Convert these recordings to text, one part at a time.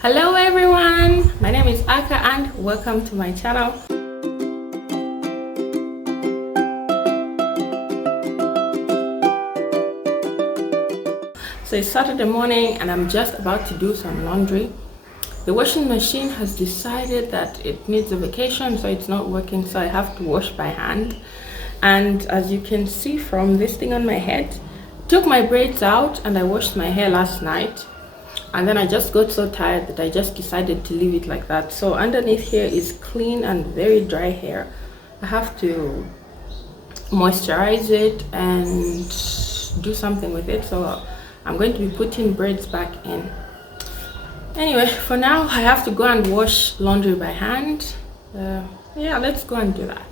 Hello everyone, my name is Aka and welcome to my channel. So it's Saturday morning and I'm just about to do some laundry. The washing machine has decided that it needs a vacation, so it's not working, so I have to wash by hand. And as you can see from this thing on my head, took my braids out and I washed my hair last night. And then I just got so tired that I just decided to leave it like that. So underneath here is clean and very dry hair. I have to moisturize it and do something with it, so I'm going to be putting braids back in. Anyway, for now I have to go and wash laundry by hand. Yeah, let's go and do that.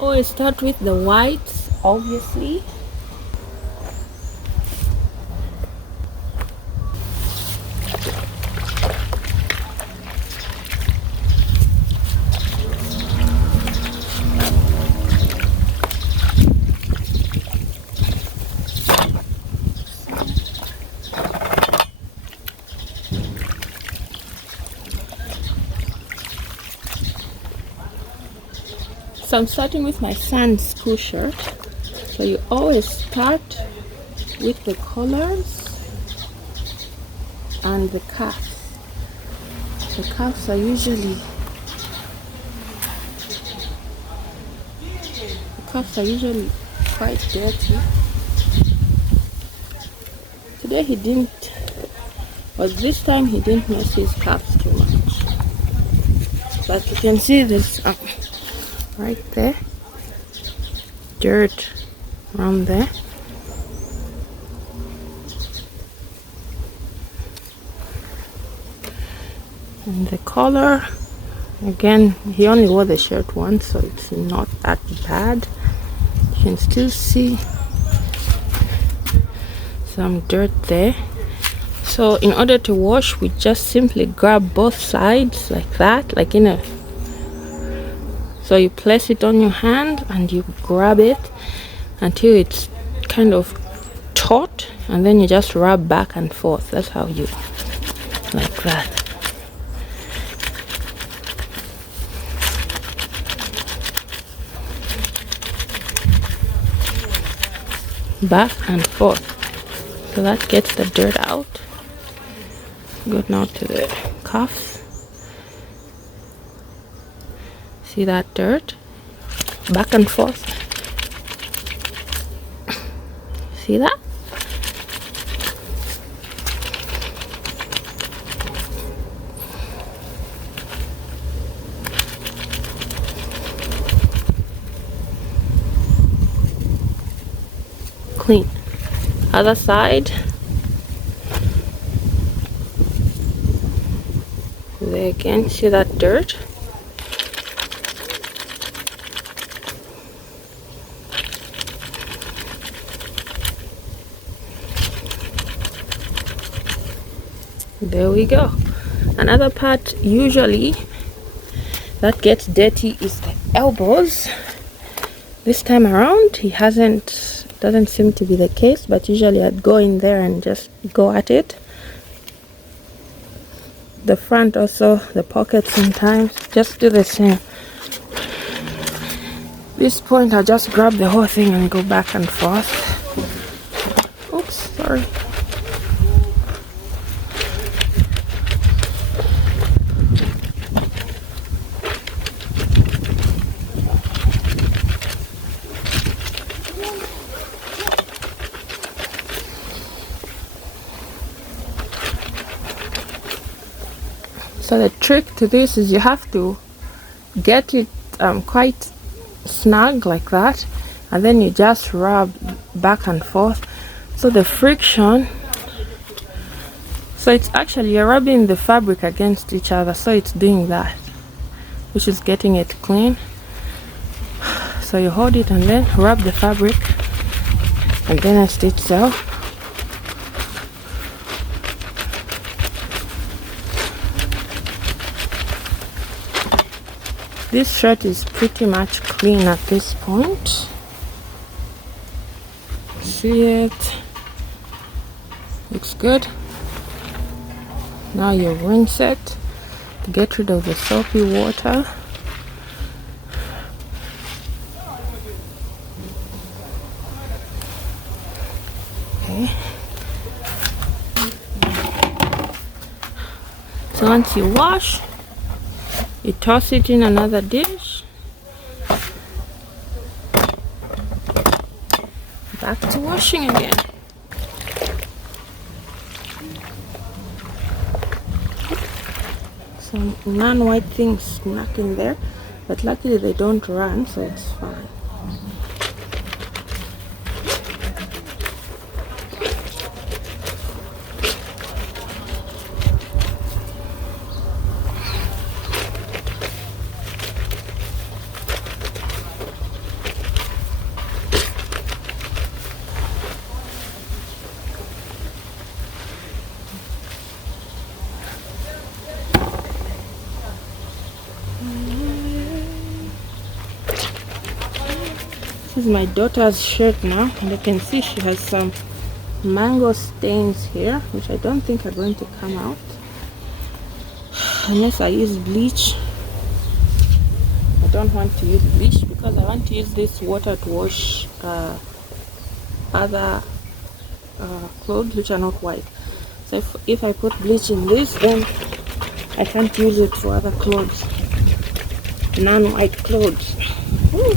Always start with the whites, obviously. So I'm starting with my son's school shirt. So you always start with the collars and the cuffs. The cuffs are usually quite dirty. Today he didn't, but this time he didn't mess his cuffs too much. But you can see this right there, dirt around there. And the collar, again, he only wore the shirt once, so it's not that bad. You can still see some dirt there. So in order to wash, we just simply grab both sides like that, like in a, so you place it on your hand and you grab it until it's kind of taut, and then you just rub back and forth. That's how you, like that. Back and forth. So that gets the dirt out. Go now to the cuffs. See that dirt? Back and forth. See that? Clean. Other side. There again, see that dirt? There we go. Another part usually that gets dirty is the elbows. This time around doesn't seem to be the case, but usually I'd go in there and just go at it. The front also, the pockets sometimes, just do the same. This point I just grab the whole thing and go back and forth. Oops, sorry. So the trick to this is you have to get it quite snug like that, and then you just rub back and forth. So the friction, so it's actually you're rubbing the fabric against each other, so it's doing that, which is getting it clean. So you hold it and then rub the fabric against itself. This shirt is pretty much clean at this point. See it? Looks good. Now you rinse it to get rid of the soapy water. Okay. So once you wash, you toss it in another dish. Back to washing again. Some non-white things snuck in there, but luckily they don't run, so it's fine. This is my daughter's shirt now, and I can see she has some mango stains here, which I don't think are going to come out unless I use bleach. I don't want to use bleach because I want to use this water to wash other clothes which are not white. So if I put bleach in this, then I can't use it for other clothes, non-white clothes. Ooh.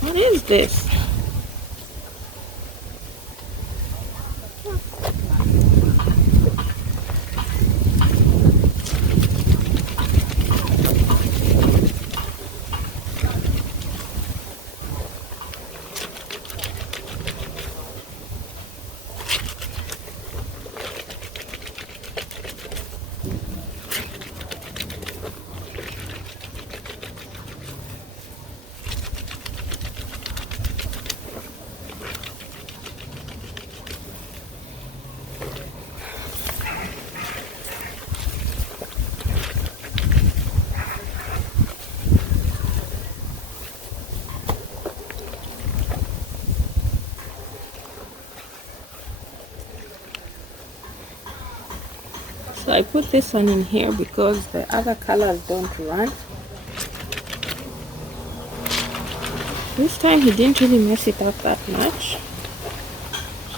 What is this? So I put this one in here because the other colors don't run. This time he didn't really mess it up that much.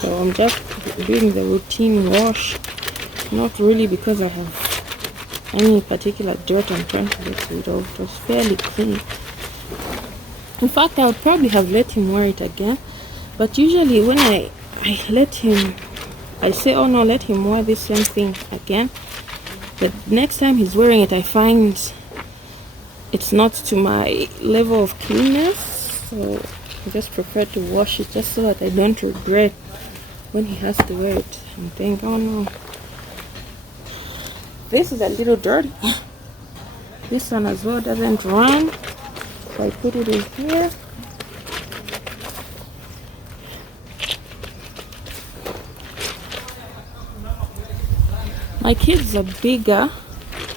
So I'm just doing the routine wash. Not really because I have any particular dirt I'm trying to get rid of. It was fairly clean. In fact, I would probably have let him wear it again. But usually when I let him, I say, oh no, let him wear this same thing again. But next time he's wearing it, I find it's not to my level of cleanness. So I just prefer to wash it just so that I don't regret when he has to wear it and think, oh no, this is a little dirty. This one as well doesn't run. So I put it in here. My kids are bigger,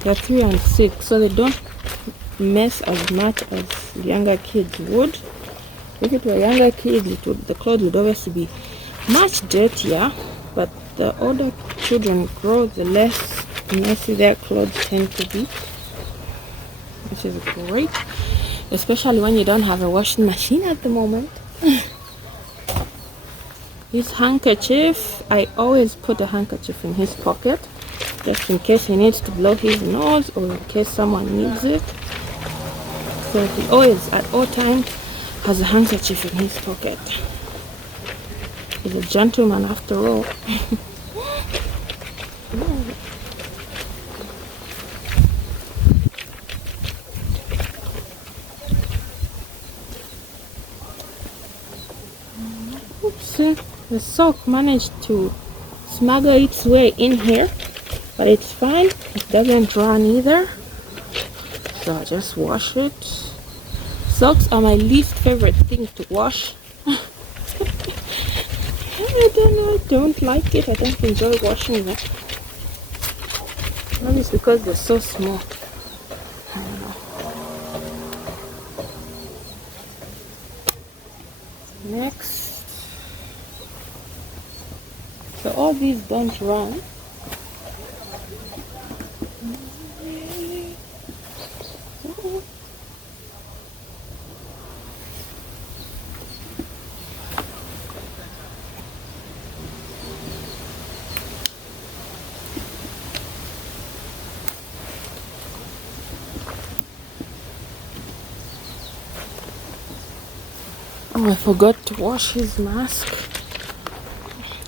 they're 3 and 6, so they don't mess as much as younger kids would. If it were younger kids, the clothes would obviously be much dirtier, but the older children grow, the less messy their clothes tend to be, which is great, especially when you don't have a washing machine at the moment. His handkerchief, I always put a handkerchief in his pocket, just in case he needs to blow his nose or in case someone needs it. So he always, at all times, has a handkerchief in his pocket. He's a gentleman after all. reason, the sock managed to smuggle its way in here, but it's fine. It doesn't run either. So I just wash it. Socks are my least favorite thing to wash. I don't know, I don't like it. I don't enjoy washing them. Maybe it's because they're so small. I don't know. Next. So all these don't run. Oh, I forgot to wash his mask.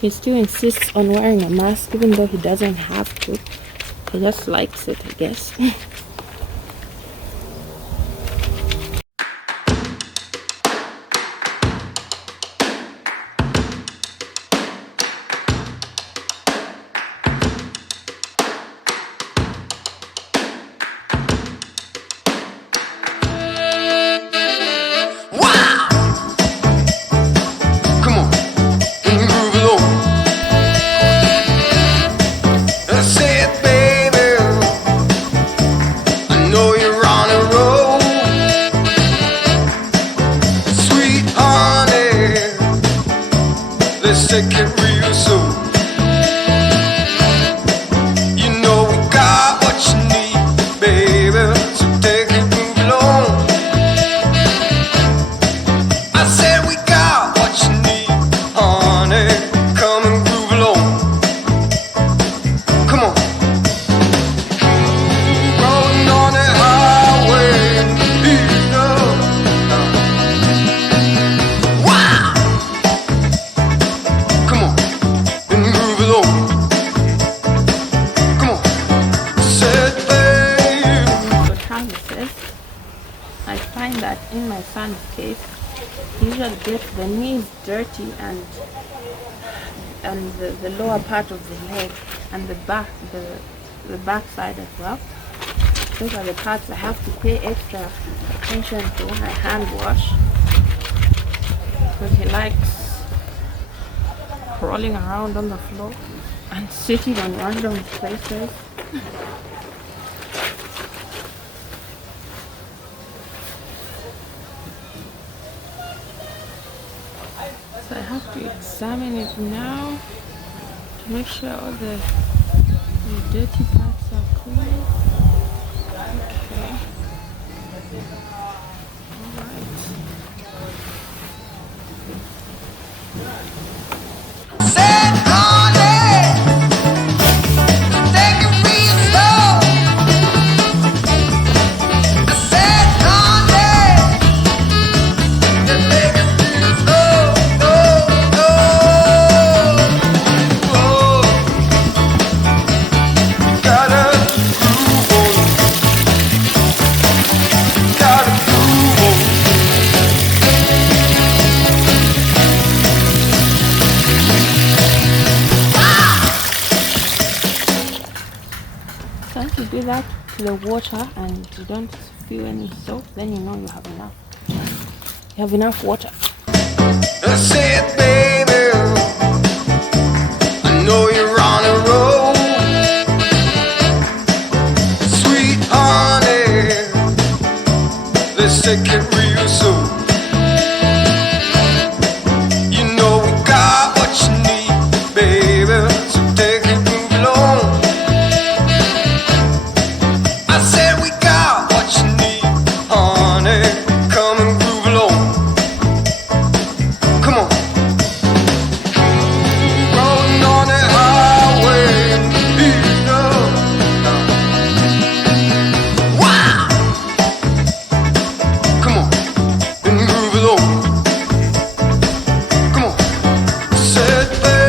He still insists on wearing a mask even though he doesn't have to. He just likes it, I guess. Let's take it real soon. You know we got what you need, baby. So take it, move along. I said we got what you need, honey. Come and groove along. Come on. Rolling on the highway, you know. Wow. Come on, and move along. Come on, said babe. For canvases, I find that in my son's case, he usually gets the knees dirty and the lower part of the leg and the back side as well. Those are the parts I have to pay extra attention to when I hand wash, because he likes crawling around on the floor and sitting on random places. So I have to examine it now to make sure all the dirty parts are clean. Okay. Said honey, take it real slow. I said honey, just take it real slow. Oh, gotta groove on, gotta groove on. So if you do that to the water and you don't feel any soap, then you know you have enough. You have enough water. I said, baby, I know you're on a roll. Sweet honey, let's take it real soon. You know we got what you need, baby. So take it, move along. I said we got what you need, honey. Come and groove along. Come on. Rolling on the highway, you know. Wow. Come on, and groove along. Come on. Said baby.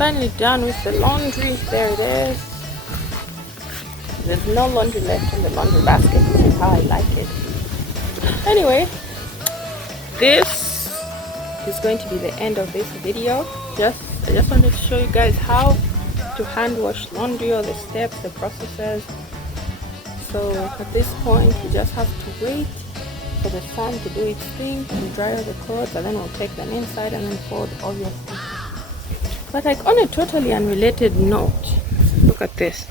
finally done with the laundry. There it is. There's no laundry left in the laundry basket, which is how I like it. Anyway, this is going to be the end of this video. I just wanted to show you guys how to hand wash laundry, all the steps, the processes. So at this point, you just have to wait for the sun to do its thing and dry all the clothes, and then we'll take them inside and then fold all your stuff. But like on a totally unrelated note, look at this.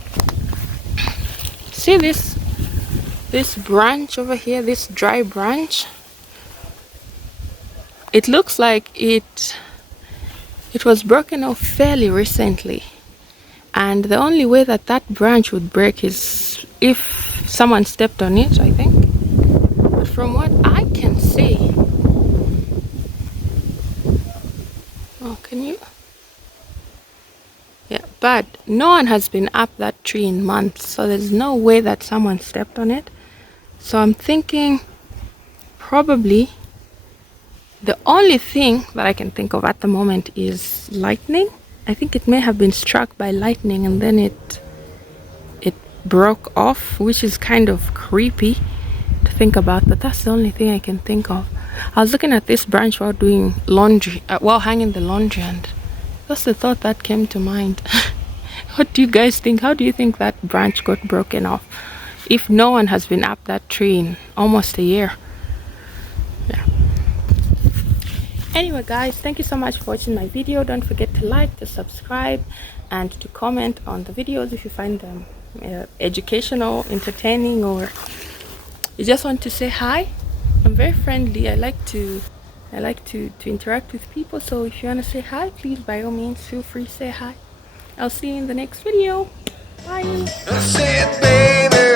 See this branch over here, this dry branch? It looks like it was broken off fairly recently, and the only way that branch would break is if someone stepped on it, I think. But from what I can see, can you? Yeah, but no one has been up that tree in months, so there's no way that someone stepped on it. So I'm thinking probably the only thing that I can think of at the moment is lightning. I think it may have been struck by lightning and then it broke off, which is kind of creepy to think about, but that's the only thing I can think of. I was looking at this branch while doing laundry, while hanging the laundry, and that's the thought that came to mind. What do you guys think? How do you think that branch got broken off if no one has been up that tree in almost a year? Yeah. Anyway guys, thank you so much for watching my video. Don't forget to like, to subscribe, and to comment on the videos if you find them educational, entertaining, or you just want to say hi. I'm very friendly. I like to interact with people, so if you want to say hi, please by all means feel free to say hi. I'll see you in the next video. Bye. Say it, baby.